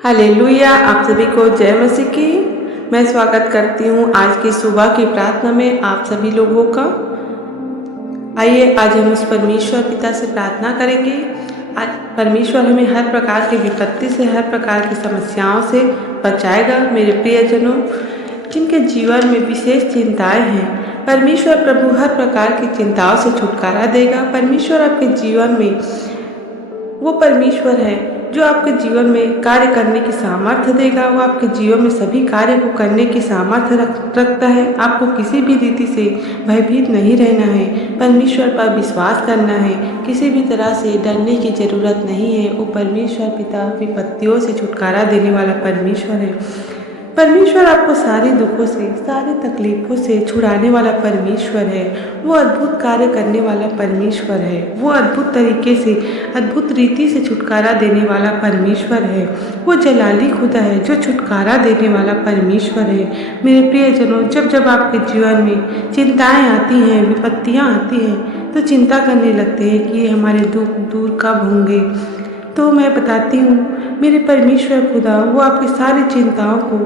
Hallelujah. आप सभी को जय मसीह की। मैं स्वागत करती हूँ आज की सुबह की प्रार्थना में आप सभी लोगों का। आइए आज हम उस परमेश्वर पिता से प्रार्थना करेंगे। आज परमेश्वर हमें हर प्रकार की विपत्ति से, हर प्रकार की समस्याओं से बचाएगा। मेरे प्रियजनों, जिनके जीवन में विशेष चिंताएं हैं, परमेश्वर प्रभु हर प्रकार की चिंताओं से छुटकारा देगा। परमेश्वर आपके जीवन में वो परमेश्वर है जो आपके जीवन में कार्य करने की सामर्थ्य देगा। वो आपके जीवन में सभी कार्य को करने की सामर्थ्य रखता है। आपको किसी भी रीति से भयभीत नहीं रहना है, परमेश्वर पर विश्वास करना है, किसी भी तरह से डरने की जरूरत नहीं है। वो परमेश्वर पिता विपत्तियों से छुटकारा देने वाला परमेश्वर है। परमेश्वर आपको सारे दुखों से, सारी तकलीफों से छुड़ाने वाला परमेश्वर है। वो अद्भुत कार्य करने वाला परमेश्वर है। वो अद्भुत तरीके से, अद्भुत रीति से छुटकारा देने वाला परमेश्वर है। वो जलाली खुदा है जो छुटकारा देने वाला परमेश्वर है। मेरे प्रियजनों, जब जब आपके जीवन में चिंताएं आती हैं, विपत्तियां आती हैं, तो चिंता करने लगते हैं कि ये हमारे दुख दूर कब होंगे। तो मैं बताती हूँ, मेरे परमेश्वर खुदा वो आपकी सारी चिंताओं को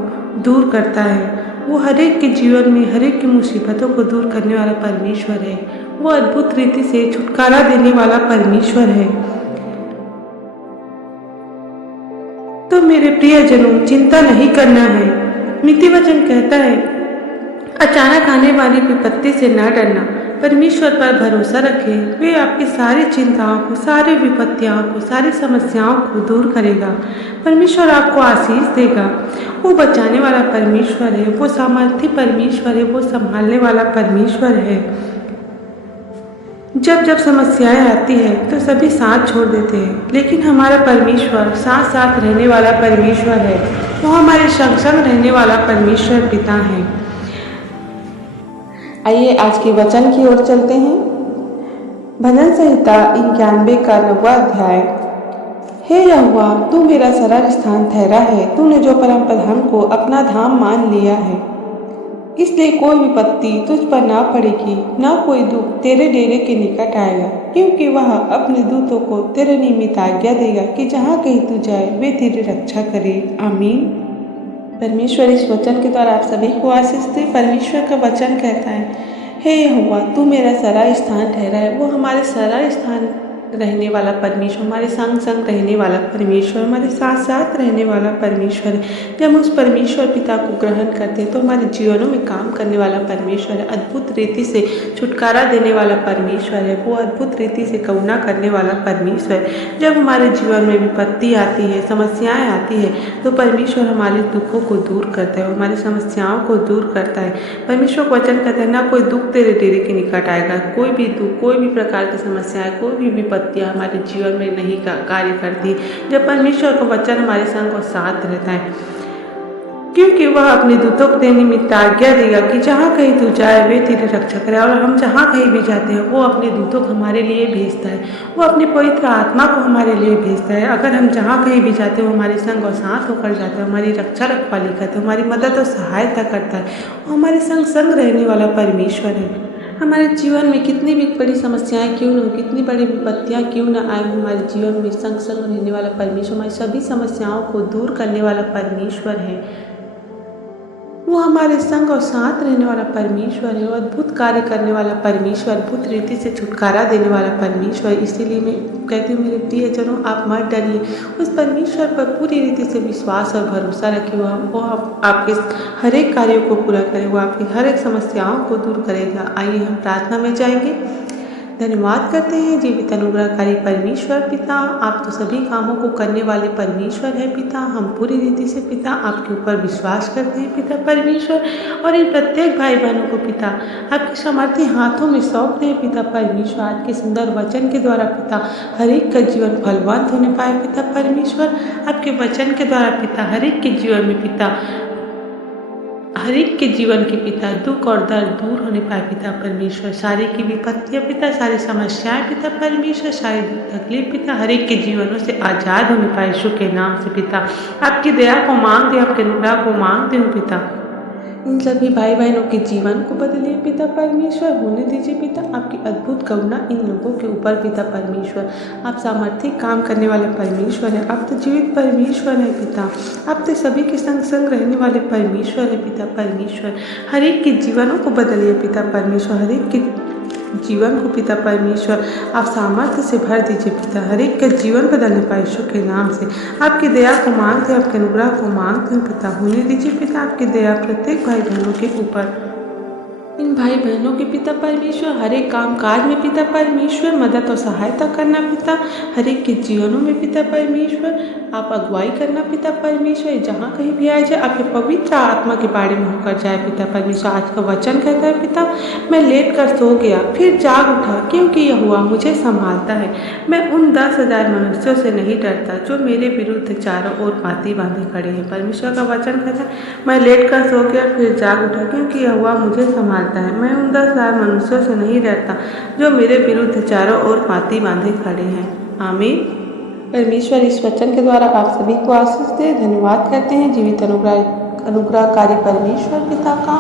दूर करता है। वो हर एक के जीवन में हर एक की मुसीबतों को दूर करने वाला परमेश्वर है। वो अद्भुत रीति से छुटकारा देने वाला परमेश्वर है। तो मेरे प्रियजनों, चिंता नहीं करना है। नीति वचन कहता है, अचानक आने वाली विपत्ति से न डरना, परमेश्वर पर भरोसा रखें। वे आपकी सारी चिंताओं को, सारी विपत्तियों को, सारी समस्याओं को दूर करेगा। परमेश्वर आपको आशीष देगा। वो बचाने वाला परमेश्वर है, वो सामर्थी परमेश्वर है, वो संभालने वाला परमेश्वर है। जब जब समस्याएं आती हैं तो सभी साथ छोड़ देते हैं, लेकिन हमारा परमेश्वर साथ साथ रहने वाला परमेश्वर है। वो हमारे संग संग रहने वाला परमेश्वर पिता है। आइए आज के वचन की ओर चलते हैं। भजन संहिता 91 का 9वां अध्याय। हे यहोवा, तू मेरा सरल स्थान ठहरा है। तूने जो परम प्रधान को अपना धाम मान लिया है, इसलिए कोई विपत्ति तुझ पर ना पड़ेगी, ना कोई दुख तेरे डेरे के निकट आएगा, क्योंकि वह अपने दूतों को तेरे निमित्त आज्ञा देगा कि जहाँ कहीं तू जाए वे तेरी रक्षा करे। आमीन। परमेश्वर इस वचन के द्वारा आप सभी को आशीष दे। परमेश्वर का वचन कहता है, हे यहोवा, तू मेरा सरल स्थान ठहरा है। वो हमारे सरल स्थान रहने वाला परमेश्वर, हमारे संग संग रहने वाला परमेश्वर, हमारे साथ साथ रहने वाला परमेश्वर है। जब हम उस परमेश्वर पिता को ग्रहण करते हैं तो हमारे जीवनों में काम करने वाला परमेश्वर है। अद्भुत रीति से छुटकारा देने वाला परमेश्वर है। वो अद्भुत रीति से करुणा करने वाला परमेश्वर। जब हमारे जीवन में विपत्ति आती है, समस्याएं आती है, तो परमेश्वर हमारे दुखों को दूर करता है, हमारी समस्याओं को दूर करता है। परमेश्वर को वचन कहता है, ना कोई दुख तेरे डेरे के निकट आएगा। कोई भी दुख, कोई भी प्रकार की समस्याएं, कोई भी विपत्तियां हमारे जीवन में नहीं कार्य करती जब परमेश्वर का वचन हमारे संग और साथ रहता है, क्योंकि वह अपने दूतों के निमित्त आज्ञा देगा कि जहाँ कहीं तू जाए वे तेरी रक्षा करे। और हम जहाँ कहीं भी जाते हैं वो अपने दूतों को हमारे लिए भेजता है। वो अपने पवित्र आत्मा को हमारे लिए भेजता है। अगर हम जहाँ कहीं भी जाते हैं वो हमारे संग और साथ होकर जाता है, हमारी रक्षा रखवाली करता है, हमारी मदद और सहायता करता है। वो हमारे संग संग रहने वाला परमेश्वर है। हमारे जीवन में कितनी भी बड़ी समस्याएं क्यों न हो, कितनी बड़ी विपत्तियां क्यों न आए, हमारे जीवन में संग संग रहने वाला परमेश्वर, हमारी सभी समस्याओं को दूर करने वाला परमेश्वर है। वो हमारे संग और साथ रहने वाला परमेश्वर है। वो अद्भुत कार्य करने वाला परमेश्वर, अद्भुत रीति से छुटकारा देने वाला परमेश्वर। इसीलिए मैं कहती हूँ, मेरे प्रियजनों, आप मत डरिए। उस परमेश्वर पर पूरी रीति से विश्वास और भरोसा रखिए। वो आपके हर एक कार्यों को पूरा करेगा, वो आपकी हर एक समस्याओं को दूर करेगा। आइए हम प्रार्थना में जाएंगे। धन्यवाद करते हैं जीवित अनुग्रहकारी परमेश्वर पिता, आप तो सभी कामों को करने वाले परमेश्वर है पिता। हम पूरी रीति से पिता आपके ऊपर विश्वास करते हैं पिता परमेश्वर, और इन प्रत्येक भाई बहनों को पिता आपके सामर्थ्य हाथों में सौंपते हैं पिता परमेश्वर। आज के सुंदर वचन के द्वारा पिता हर एक का जीवन फलवंत होने पाए पिता परमेश्वर। आपके वचन के द्वारा पिता हर एक के जीवन में पिता, हर एक के जीवन के पिता दुख और दर्द दूर होने पाए पिता परमेश्वर। सारी की विपत्तियां पिता, सारी समस्याएं पिता परमेश्वर, सारी तकलीफ पिता हर एक के जीवनों से आज़ाद होने पाए यीशु के नाम से पिता। आपकी दया को मांगते, आपके अनुग्रह को मांगते हूँ पिता। इन सभी भाई बहनों के जीवन को बदलिए पिता परमेश्वर। होने दीजिए पिता आपकी अद्भुत करुणा इन लोगों के ऊपर पिता परमेश्वर। आप सामर्थ्य काम करने वाले परमेश्वर हैं। आप तो जीवित परमेश्वर हैं पिता। आप तो सभी के संग संग रहने वाले परमेश्वर हैं पिता परमेश्वर। हर एक के जीवनों को बदलिए पिता परमेश्वर। हर एक के जीवन को पिता परमेश्वर आप सामर्थ्य से भर दीजिए पिता। हर एक का जीवन बदलने पाए यीशु के नाम से। आपकी दया को मांगते हैं, आपके अनुग्रह को मांगते हैं पिता। होने दीजिए पिता आपकी दया प्रत्येक भाई बहनों के ऊपर। इन भाई बहनों के पिता परमेश्वर हर एक काम काज में पिता परमेश्वर मदद और सहायता करना पिता। हर एक के जीवनों में पिता परमेश्वर आप अगुवाई करना पिता परमेश्वर। जहाँ कहीं भी आए जाए आपके पवित्र आत्मा के बारे में होकर जाए पिता परमेश्वर। आज का वचन कहता है पिता, मैं लेट कर सो गया फिर जाग उठा, क्योंकि यहोवा मुझे संभालता है। मैं उन 10,000 मनुष्यों से नहीं डरता जो मेरे विरुद्ध चारों ओर पाती बांधे खड़े हैं। परमेश्वर का वचन कहता है, मैं लेट कर सो गया फिर जाग उठा, क्योंकि यहोवा मुझे संभालता है। मैं उन 10,000 मनुष्यों से नहीं डरता जो मेरे विरुद्ध चारों ओर पाती बांधे खड़े हैं। आमीन। परमेश्वर इस वचन के द्वारा आप सभी को आशीष दे। धन्यवाद करते हैं जीवित अनुग्रहकारी परमेश्वर पिता का।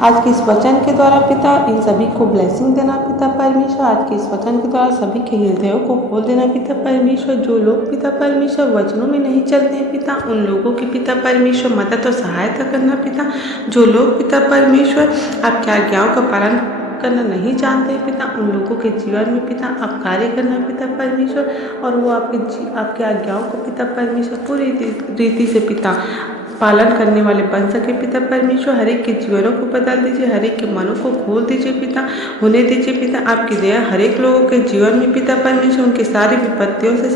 आज के इस वचन के द्वारा पिता इन सभी को ब्लेसिंग देना पिता परमेश्वर। आज के इस वचन के द्वारा सभी के हृदयों को खोल देना पिता परमेश्वर। जो लोग पिता परमेश्वर वचनों में नहीं चलते हैं पिता, उन लोगों की पिता परमेश्वर मदद और सहायता करना पिता। जो लोग पिता परमेश्वर आपकी आज्ञाओं का पालन करना नहीं जानते पिता, उन लोगों के जीवन में पिता आप कार्य करना पिता परमेश्वर। और वो आपके आज्ञाओं को पिता परमेश्वर पूरी रीति से पिता पालन करने वाले बन सके पिता परमेश्वर। हर एक के जीवनों को बदल दीजिए, हर एक के मनों को खोल दीजिए पिता। होने दीजिए पिता आपकी दया हर एक लोगों के जीवन में पिता परमेश्वर। उनकी सारी विपत्तियों से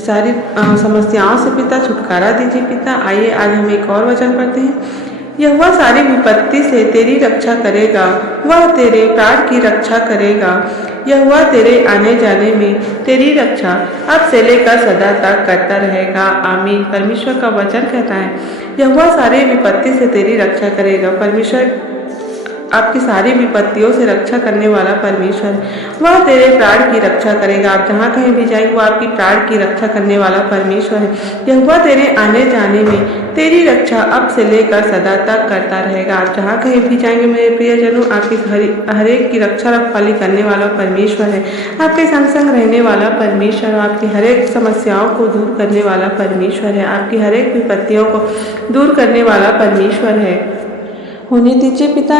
सारी समस्याओं से पिता छुटकारा दीजिए पिता। आइए आज हम एक और वचन पढ़ते हैं। यहोवा सारी विपत्ति से तेरी रक्षा करेगा, वह तेरे प्राण की रक्षा करेगा। यहोवा तेरे आने जाने में तेरी रक्षा अब से लेकर सदा तक करता रहेगा। आमीन। परमेश्वर का वचन कहता है, यहोवा सारी विपत्ति से तेरी रक्षा करेगा। परमेश्वर आपकी सारी विपत्तियों से रक्षा करने वाला परमेश्वर, वह तेरे प्राण की रक्षा करेगा। आप जहाँ कहीं भी जाएंगे वो आपकी प्राण की रक्षा करने वाला परमेश्वर है। यहोवा तेरे आने जाने में तेरी रक्षा अब से लेकर सदा तक करता रहेगा। आप जहाँ कहीं भी जाएंगे मेरे प्रियजनों, आपकी हर एक की रक्षा रखवाली करने वाला परमेश्वर है। आपके संग संग रहने वाला परमेश्वर, आपकी हर एक समस्याओं को दूर करने वाला परमेश्वर है। आपकी हर एक विपत्तियों को दूर करने वाला परमेश्वर है। होने दीजिए पिता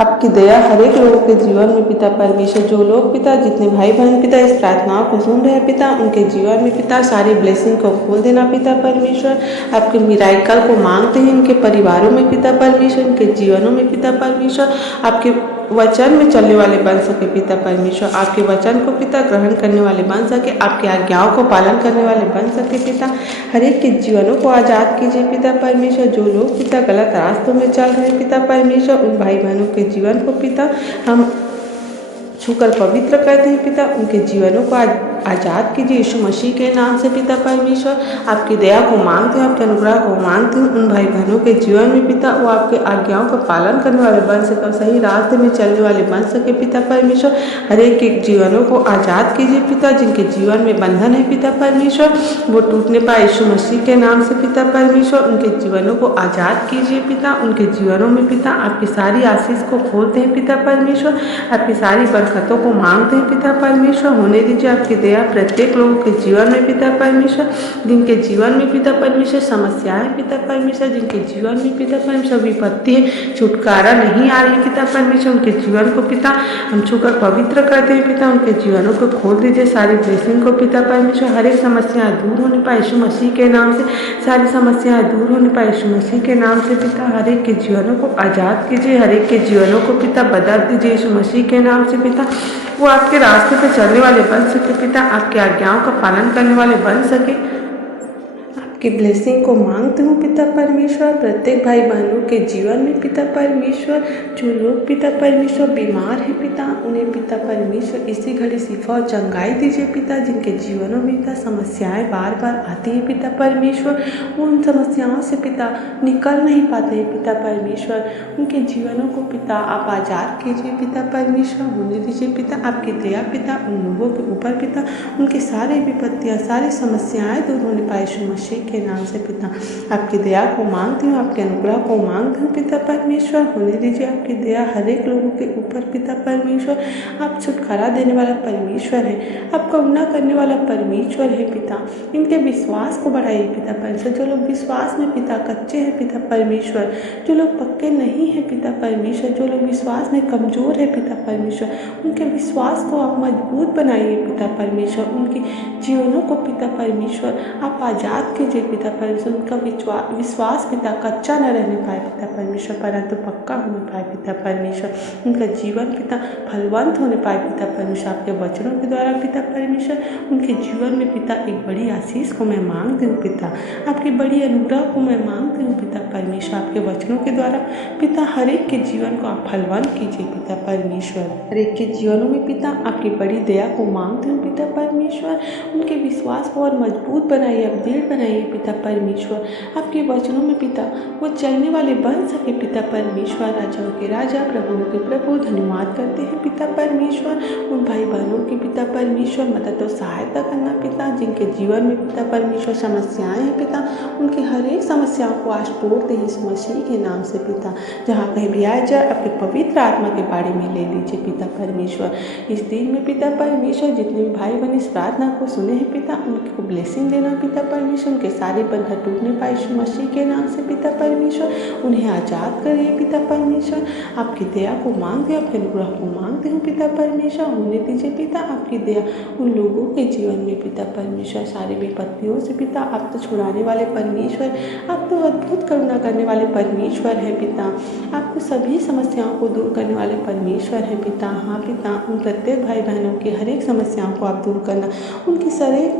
आपकी दया हर एक लोगों के जीवन में पिता परमेश्वर। जो लोग पिता जितने भाई बहन पिता इस प्रार्थनाओं को सुन रहे हैं पिता, उनके जीवन में पिता सारी ब्लेसिंग को खोल देना पिता परमेश्वर। आपके मिराकल को मांगते हैं इनके परिवारों में पिता परमेश्वर, इनके जीवनों में पिता परमेश्वर। आपके वचन में चलने वाले बन सके पिता परमेश्वर। आपके वचन को पिता ग्रहण करने वाले बन सके, आपकी आज्ञाओं को पालन करने वाले बन सके पिता। हर एक के जीवनों को आज़ाद कीजिए पिता परमेश्वर। जो लोग पिता गलत रास्तों में चल रहे हैं पिता परमेश्वर, उन भाई बहनों के जीवन को पिता हम छूकर पवित्र करते हैं पिता। उनके जीवनों को आज़ाद कीजिए यीशु मसीह के नाम से पिता परमेश्वर। आपकी दया को मांगते हैं, आपके अनुग्रह को मांगते हैं। उन भाई बहनों के जीवन में पिता वो आपके आज्ञाओं का पालन करने वाले बन सके, सही रास्ते में चलने वाले बन सके पिता परमेश्वर। हर एक के जीवनों को आज़ाद कीजिए पिता। जिनके जीवन में बंधन है पिता परमेश्वर, वो टूटने पाए यीशु मसीह के नाम से पिता परमेश्वर। उनके जीवनों को आज़ाद कीजिए पिता। उनके जीवनों में पिता आपकी सारी आशीष को खोलते हैं पिता परमेश्वर। आपकी सारी बरकतों को मांगते हैं पिता परमेश्वर। होने दीजिए आपकी दया प्रत्येक लोगों के जीवन में पिता परमेश्वर। जिनके जीवन में पिता परमेश्वर समस्याएं पिता परमेश्वर, जिनके जीवन में पिता परमेश्वर विपत्ति है, छुटकारा नहीं आ रही पिता परमेश्वर, उनके जीवन को पिता हम छूकर पवित्र करते हैं पिता। उनके जीवनों को खोल दीजिए सारी ब्लेसिंग को पिता परमेश्वर। हर एक समस्याएं दूर होने पाए यीशु मसीह के नाम से। सारी समस्याएं दूर होने पाए यीशु मसीह के नाम से पिता। हर एक के जीवनों को आज़ाद कीजिए, हर एक के जीवनों को पिता बदल दीजिए यीशु मसीह के नाम से पिता। वो आपके रास्ते पर चलने वाले बन सके पिता, आपकी आज्ञाओं का पालन करने वाले बन सके। आपकी ब्लेसिंग को मांगते हूँ पिता परमेश्वर। प्रत्येक भाई बहनों के जीवन में पिता परमेश्वर, जो लोग पिता परमेश्वर बीमार हैं पिता, उन्हें पिता परमेश्वर इसी घड़ी शिफा और चंगाई दीजिए पिता। जिनके जीवनों में पिता समस्याएं बार बार आती हैं पिता परमेश्वर, वो उन समस्याओं से पिता निकल नहीं पाते हैं पिता परमेश्वर। उनके जीवनों को पिता आप आज़ाद कीजिए पिता परमेश्वर। होने दीजिए पिता आपकी दया पिता उन लोगों के ऊपर पिता। उनकी सारी विपत्तियाँ सारी समस्याएं दूर होने पाए यीशु मसीह मसीह के नाम से पिता। आपकी दया को मांगती हूँ, आपके अनुग्रह को मांगती हूँ पिता परमेश्वर। होने दीजिए आपकी दया हर एक लोगों के ऊपर पिता परमेश्वर। आप छुटकारा देने वाला परमेश्वर है, आप करुणा करने वाला परमेश्वर है पिता। इनके विश्वास को बढ़ाइए पिता परमेश्वर। जो लोग विश्वास में पिता कच्चे हैं पिता परमेश्वर, जो लोग पक्के नहीं हैं पिता परमेश्वर, जो लोग विश्वास में कमज़ोर है पिता परमेश्वर, उनके विश्वास को आप मजबूत बनाइए पिता परमेश्वर। उनकी जीवनों को पिता परमेश्वर आप आज़ाद कीजिए पिता परमेश्वर। उनका विश्वास पिता कच्चा न रहने पाए पिता परमेश्वर, परंतु पक्का होने पाए पिता परमेश्वर। उनका जीवन पिता फलवंत होने पाए पिता परमेश्वर। आपके वचनों के द्वारा पिता परमेश्वर उनके जीवन में पिता एक बड़ी आशीष को मैं मांगती हूँ पिता। आपकी बड़ी अनुग्रह को मैं मांगती हूँ पिता परमेश्वर। आपके वचनों के द्वारा पिता हर एक के जीवन को आप फलवंत कीजिए पिता परमेश्वर। हर एक के जीवनों में पिता आपकी बड़ी दया को मांगती हूँ पिता परमेश्वर। उनके विश्वास को और मजबूत बनाइए, आप दृढ़ बनाइए पिता परमेश्वर। आपके वचनों में पिता वो चलने वाले बन सके पिता परमेश्वर। राजाओं के राजा, प्रभुओं के प्रभु, धन्यवाद करते हैं पिता परमेश्वर। उन भाई बहनों की पिता परमेश्वर मदद और सहायता करना पिता, जिनके जीवन में पिता परमेश्वर समस्याएं हैं पिता, उनकी हर एक समस्याओं को आज तोड़ते हैं यीशु मसीह के नाम से पिता। जहाँ कहीं भी आए जाए अपने पवित्र आत्मा के बारे में ले लीजिए पिता परमेश्वर। इस दिन में पिता परमेश्वर जितने भी भाई बहन इस प्रार्थना को सुने हैं पिता, उनको ब्लेसिंग देना पिता परमेश्वर। उनके सारे बंधन टूटने पाए यीशु मसीह के नाम से पिता परमेश्वर। उन्हें आज़ाद करिए पिता परमेश्वर। आपकी दया को मांगते हैं, आपके अनुग्रह को मांगते हैं पिता परमेश्वर। होने दीजिए पिता आपकी दया उन लोगों के जीवन में पिता परमेश्वर। सारी विपत्तियों से पिता आप तो छुड़ाने वाले परमेश्वर, आप तो अद्भुत करुणा करने वाले परमेश्वर हैं पिता। आपको सभी समस्याओं को दूर करने वाले परमेश्वर हैं पिता। हाँ पिता, उन प्रत्येक भाई बहनों की हर एक समस्याओं को आप दूर करना, उनकी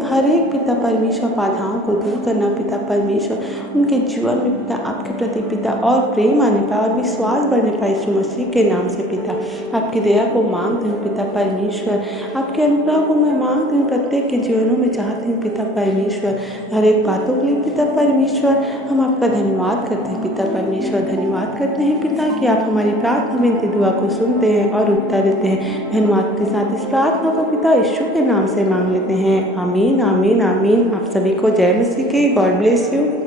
हर एक पिता परमेश्वर बाधाओं को दूर करना पिता परमेश्वर। उनके जीवन में पिता आपके प्रति पिता और प्रेम आने पाए और विश्वास बढ़ने पाए यीशु मसीह के नाम से पिता। आपकी दया को मांगते हूँ पिता परमेश्वर। आपके अनुग्रह को मैं मांगती हूँ, प्रत्येक के जीवनों में चाहती हूँ पिता परमेश्वर। हर एक बातों के लिए पिता परमेश्वर हम आपका धन्यवाद करते हैं पिता परमेश्वर। धन्यवाद करते हैं पिता कि आप हमारी प्रार्थना विनती दुआ को सुनते हैं और उत्तर देते हैं। धन्यवाद के साथ इस प्रार्थना को पिता यीशु के नाम से मांग लेते हैं। आमीन आमीन आमीन। आप सभी को जय मसीह की। God bless you.